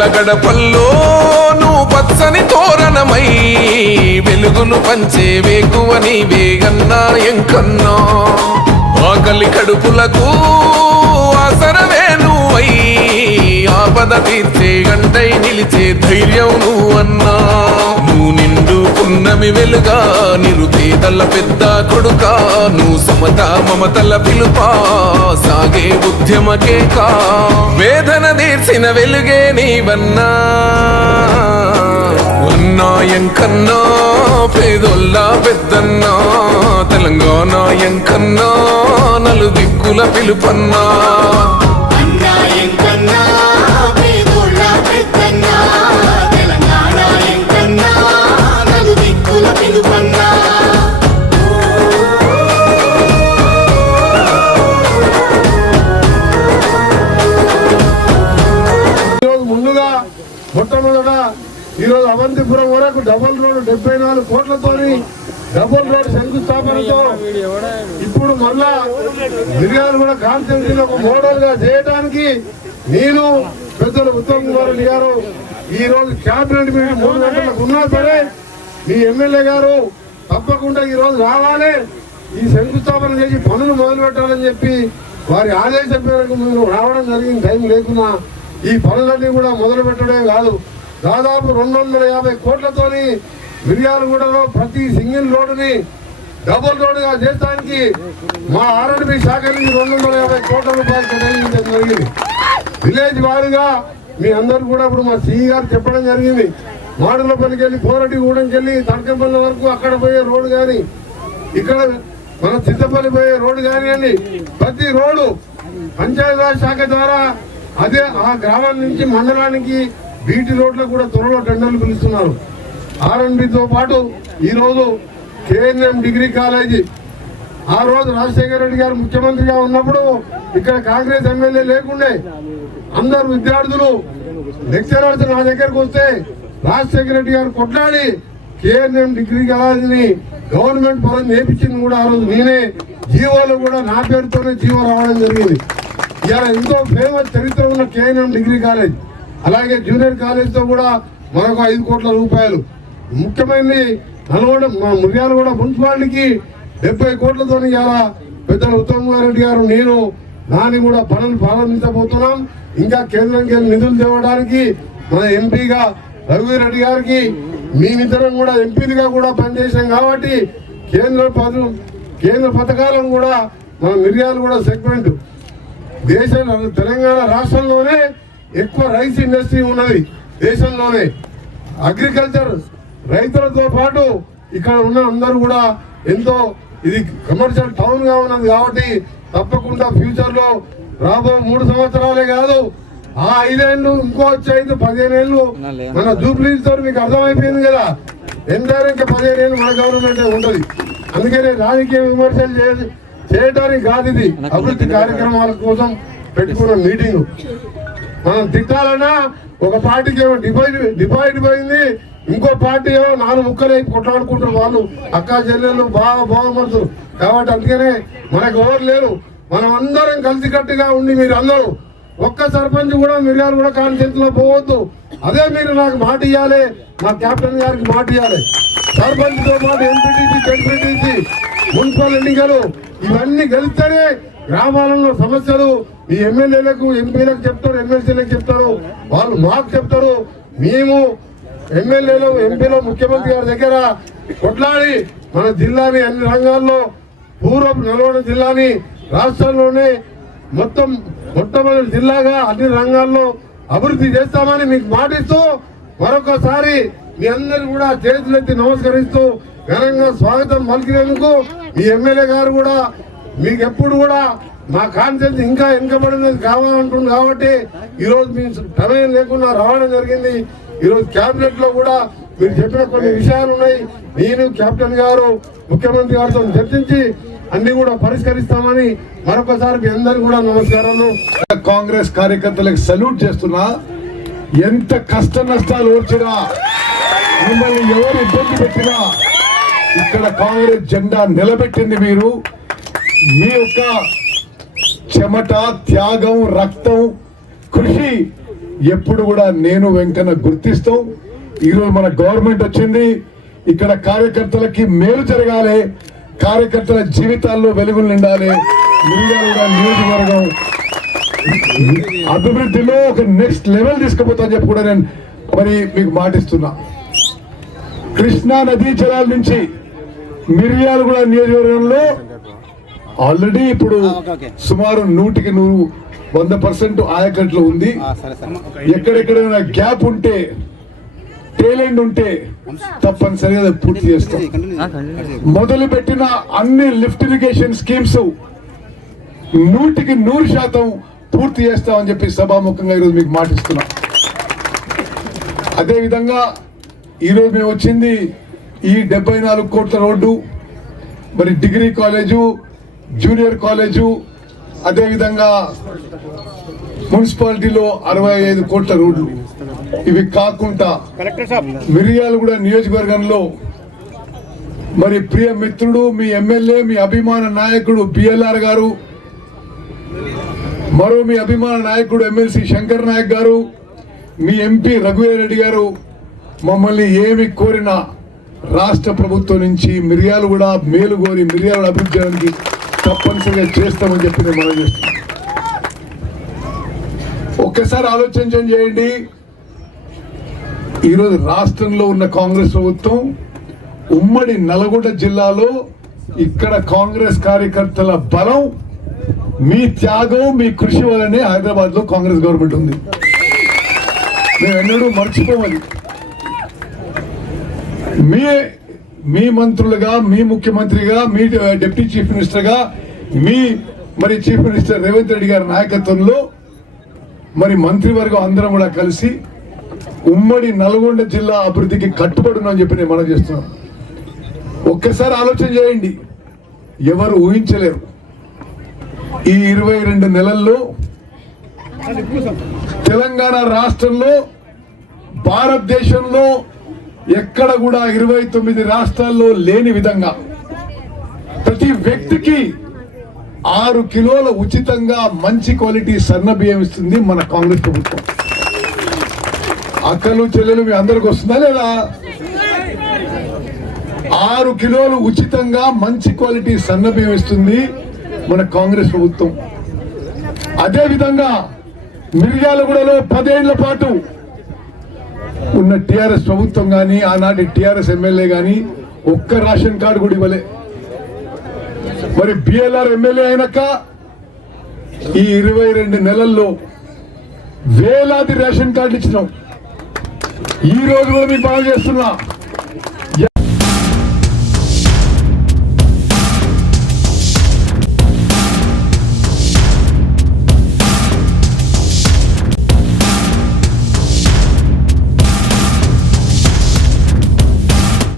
పేదల గడపల్లో నువ్వు పచ్చని తోరణమై వెలుగును పంచే వేకువ నీవే ఎంకన్నా. ఆకలి కడుపులకు ఆసరవే నువ్వై ఆపద తీర్చే గంటై నిలిచే ధైర్యం నువ్వన్నా. పున్నమి వెలుగా నిరుపేదల పెద్ద కొడుక నువ్వు సమత మమతల పిలుపా సాగే ఉద్యమకే కా వేదన తీర్చిన వెలుగే నీవన్నా. ఉన్నాయం కన్నా పేదొల్ల పెద్దన్నా. తెలంగాణ ఎంకన్నా నలు దిక్కుల పిలుపన్నా. ఇప్పుడు మళ్ళా మిర్యాలు కూడా కాన్స్టిట్యూన్సీని ఒక మోడల్గా చేయడానికి నేను పెద్దలు ఉత్తమ్ కుమార్ గారు ఈ రోజు క్యాబినెట్ మీటింగ్ మూడు గంటలకు ఉన్నా సరే మీ ఎమ్మెల్యే గారు తప్పకుండా ఈ రోజు రావాలి. ఈ శంకుస్థాపన చేసి పనులు మొదలు పెట్టాలని చెప్పి వారి ఆదేశం మేరకు మేము రావడం జరిగింది. టైం లేకున్నా ఈ పనులన్నీ కూడా మొదలు పెట్టడమే కాదు. దాదాపు రెండు వందల యాభై కోట్లతోని మిర్యాలగూడలో ప్రతి సింగిల్ రోడ్డుని డబుల్ రోడ్డుగా చేయడానికి మా ఆర్ఎండ్బి శాఖ నుంచి రెండు వందల యాభై కోట్ల రూపాయలు కేటాయించడం జరిగింది. విలేజ్ వారుగా మీ అందరు కూడా ఇప్పుడు మా సిఈ గారు చెప్పడం జరిగింది. మాడుల పనికి వెళ్ళి కోరటి గూడెంకి వెళ్ళి తడకంపల్లి వరకు అక్కడ పోయే రోడ్డు కానీ ఇక్కడ మన చిత్తపల్లి పోయే రోడ్డు కానివ్వండి ప్రతి రోడ్డు పంచాయతీరాజ్ శాఖ ద్వారా అదే ఆ గ్రామం నుంచి మండలానికి బీటీ రోడ్లకు కూడా త్వరలో టెండర్లు పిలుస్తున్నారు. ఆర్ఎన్బితో పాటు ఈరోజు కేఎన్ఎం డిగ్రీ కాలేజీ. ఆ రోజు రాజశేఖర రెడ్డి గారు ముఖ్యమంత్రిగా ఉన్నప్పుడు ఇక్కడ కాంగ్రెస్ ఎమ్మెల్యే లేకుండే అందరు విద్యార్థులు లెక్చరర్స్ నా దగ్గరకు వస్తే రాజశేఖర రెడ్డి గారు కొట్లాడి కేఎన్ఎం డిగ్రీ కాలేజీని గవర్నమెంట్ పరం నేర్పించింది కూడా ఆ రోజు నేనే. జీవోలు కూడా నా పేరుతోనే జీవో రావడం జరిగింది. ఇలా ఎంతో ఫేమస్ చరిత్ర ఉన్న K N M degree college. అలాగే జూనియర్ కాలేజ్తో కూడా మరొక ఐదు కోట్ల రూపాయలు. ముఖ్యమైనది నల్గొండ మా ముర్యాలగూడ మున్సిపాలిటీకి డెబ్బై కోట్లతో ఇవాళ పెద్దలు ఉత్తమ్ రెడ్డి గారు నేను నాని కూడా పనులు ప్రారంభించబోతున్నాం. ఇంకా కేంద్రంకి నిధులు తేవడానికి మన ఎంపీగా రఘువీర్ రెడ్డి గారికి మేమిద్దరం కూడా ఎంపీలుగా కూడా పనిచేసాం కాబట్టి కేంద్ర పథకం కేంద్ర పథకాలను కూడా మన మిర్యాలు కూడా సెగ్మెంట్ దేశంలో తెలంగాణ రాష్ట్రంలోనే ఎక్కువ రైస్ ఇండస్ట్రీ ఉన్నది దేశంలోనే. అగ్రికల్చర్ రైతులతో పాటు ఇక్కడ ఉన్న అందరూ కూడా ఎంతో ఇది కమర్షియల్ టౌన్గా ఉన్నది కాబట్టి తప్పకుండా ఫ్యూచర్లో రాబో మూడు సంవత్సరాలే కాదు ఆ ఐదేళ్ళు ఇంకో వచ్చే ఐదు పదిహేను ఏళ్ళు మన జూబ్లీస్తో మీకు అర్థమైపోయింది కదా. ఎంతైనా ఇంకా పదిహేను ఏళ్ళు మన గవర్నమెంట్ ఉంటది? అందుకనే రాజకీయ విమర్శలు చేయడానికి కాదు ఇది. అభివృద్ధి కార్యక్రమాల కోసం పెట్టుకున్న మీటింగ్. మనం తిట్టాలన్నా ఒక పార్టీకి ఏమో డివైడ్ డివైడ్ పోయింది ఇంకో పార్టీ ఏమో నాలుగు ముక్కలు అయి కొట్లాడుకుంటారు వాళ్ళు. అక్క చెల్లెళ్ళు బాగా బాగుపడుతారు కాబట్టి అందుకనే మనకు ఎవరు లేరు. మనం అందరం కలిసికట్టుగా ఉండి మీరు అందరూ ఒక్క సర్పంచ్ కూడా మిర్యాలు కూడా కాని చేతిలో పోవద్దు. అదే మీరు నాకు మాట ఇవ్వాలి మా క్యాప్టెన్ గారికి మాట ఇవ్వాలి సర్పంచ్తో పాటు ఎంపీటీసీ జడ్పీటీసీ మున్సిపల్ ఎన్నికలు ఇవన్నీ గెలిస్తేనే గ్రామాలలో సమస్యలు. ఈ ఎమ్మెల్యేలకు ఎంపీలకు చెప్తారు ఎమ్మెల్సీలకు చెప్తారు. వాళ్ళు మాకు చెప్తారు. మేము ఎమ్మెల్యేలు ఎంపీలు ముఖ్యమంత్రి గారి దగ్గర కొట్లాడి మన జిల్లాని అన్ని రంగాల్లో పూర్వపు నల్గొండ జిల్లాని రాష్ట్రంలోనే మొత్తం మొట్టమొదటి జిల్లాగా అన్ని రంగాల్లో అభివృద్ధి చేస్తామని మీకు మాటిస్తూ మరొకసారి మీ అందరు కూడా చేతులెత్తి నమస్కరిస్తూ ఘనంగా స్వాగతం పలికినందుకు మీ ఎమ్మెల్యే గారు కూడా మీకు ఎప్పుడు కూడా మా కాన్సెన్స్ ఇంకా వెనుకబడినది కావాలంటుంది కాబట్టి ఈరోజు మీ సమయం లేకుండా రావడం జరిగింది. ఈరోజు క్యాబినెట్లో కూడా మీరు చెప్పిన కొన్ని విషయాలు ఉన్నాయి. నేను కెప్టెన్ గారు ముఖ్యమంత్రి గారితో చర్చించి అన్ని కూడా పరిష్కరిస్తామని మరొకసారి మీ అందరికీ కూడా నమస్కారాలు. కాంగ్రెస్ కార్యకర్తలకు సల్యూట్ చేస్తున్నా. ఎంత కష్ట నష్టాలు వచ్చినా మిమ్మల్ని ఎవరు ఇబ్బంది పెట్టినా ఇక్కడ కాంగ్రెస్ జెండా నిలబెట్టింది మీరు. మీ యొక్క చెమట త్యాగం రక్తం కృషి ఎప్పుడు కూడా నేను వెంకన్న గుర్తిస్తాం. ఈరోజు మన గవర్నమెంట్ వచ్చింది. ఇక్కడ కార్యకర్తలకి మేలు జరగాలి. కార్యకర్తల జీవితాల్లో వెలుగులు నిండాలి. నియోజకవర్గం అభివృద్ధిలో ఒక నెక్స్ట్ లెవెల్ తీసుకుపోతా చెప్పి కూడా నేను మరి మీకు మాటిస్తున్నా. కృష్ణా నదీ జలాల నుంచి మిర్యాలగూడ నియోజకవర్గంలో ఆల్రెడీ ఇప్పుడు సుమారు నూటికి నూరు వంద పర్సెంట్ ఆయకట్లు ఉంది. ఎక్కడెక్కడైనా గ్యాప్ ఉంటే టేలెంట్ ఉంటే తప్పనిసరిగా పూర్తి చేస్తాం. మొదలు పెట్టిన అన్ని లిఫ్ట్ ఇరిగేషన్ స్కీమ్స్ నూటికి నూరు శాతం పూర్తి చేస్తామని చెప్పి సభాముఖంగా ఈరోజు మీకు మాటిస్తున్నాం. అదే విధంగా ఈరోజు మేము వచ్చింది ఈ డెబ్బై నాలుగు కోట్ల రోడ్డు మరి డిగ్రీ కాలేజు జూనియర్ కాలేజు అదేవిధంగా మున్సిపాలిటీలో అరవై ఐదు కోట్ల రోడ్లు. ఇవి కాకుండా మిరియాలగూడ నియోజకవర్గంలో మరి ప్రియ మిత్రుడు మీ ఎమ్మెల్యే మీ అభిమాన నాయకుడు బిఎల్ఆర్ గారు మరో మీ అభిమాన నాయకుడు ఎమ్మెల్సీ శంకర్ నాయక్ గారు మీ ఎంపీ రఘువీర్ రెడ్డి గారు మమ్మల్ని ఏమి కోరినా రాష్ట్ర ప్రభుత్వం నుంచి మిరియాలు కూడా మేలు కోరి మిరియాలు అభివృద్ధి చేయడానికి తప్పనిసరిగా చేస్తామని చెప్పి నేను మనం చేస్తున్నాం. ఒక్కసారి ఆలోచన చేయండి. ఈరోజు రాష్ట్రంలో ఉన్న కాంగ్రెస్ ప్రభుత్వం ఉమ్మడి నల్గొండ జిల్లాలో ఇక్కడ కాంగ్రెస్ కార్యకర్తల బలం మీ త్యాగం మీ కృషి వల్లనే హైదరాబాద్లో కాంగ్రెస్ గవర్నమెంట్ ఉంది. మేము ఎన్నడూ మర్చిపోవాలి మీ మీ మంత్రులుగా మీ ముఖ్యమంత్రిగా మీ డిప్యూటీ చీఫ్ మినిస్టర్గా మీ మరి చీఫ్ మినిస్టర్ రేవంత్ రెడ్డి గారి నాయకత్వంలో మరి మంత్రివర్గం అందరం కూడా కలిసి ఉమ్మడి నల్గొండ జిల్లా అభివృద్ధికి కట్టుబడి ఉన్నామని చెప్పి నేను మనం చేస్తున్నాం ఒక్కసారి ఆలోచన చేయండి. ఎవరు ఊహించలేరు. ఈ ఇరవై రెండు నెలల్లో తెలంగాణ రాష్ట్రంలో భారతదేశంలో ఎక్కడ కూడా ఇరవై తొమ్మిది రాష్ట్రాల్లో లేని విధంగా ప్రతి వ్యక్తికి ఆరు కిలోల ఉచితంగా మంచి క్వాలిటీ సన్న బియ్యం ఇస్తుంది మన కాంగ్రెస్ ప్రభుత్వం. అక్కలు చెల్లెలు మీ అందరికి వస్తుందా లేదా? ఆరు కిలోలు ఉచితంగా మంచి క్వాలిటీ సన్న బియ్యం ఇస్తుంది మన కాంగ్రెస్ ప్రభుత్వం. అదే విధంగా మిర్యాలగూడలో పదేళ్ళ పాటు ఉన్న టిఆర్ఎస్ ప్రభుత్వం కానీ ఆనాటి టిఆర్ఎస్ ఎమ్మెల్యే కానీ ఒక్క రేషన్ కార్డు కూడా ఇవ్వలే. మరి బిఎల్ఆర్ ఎమ్మెల్యే అయినాక ఈ ఇరవై రెండు నెలల్లో వేలాది రేషన్ కార్డు ఇచ్చినాం. ఈ రోజు కూడా మీకు బాగా చేస్తున్నా.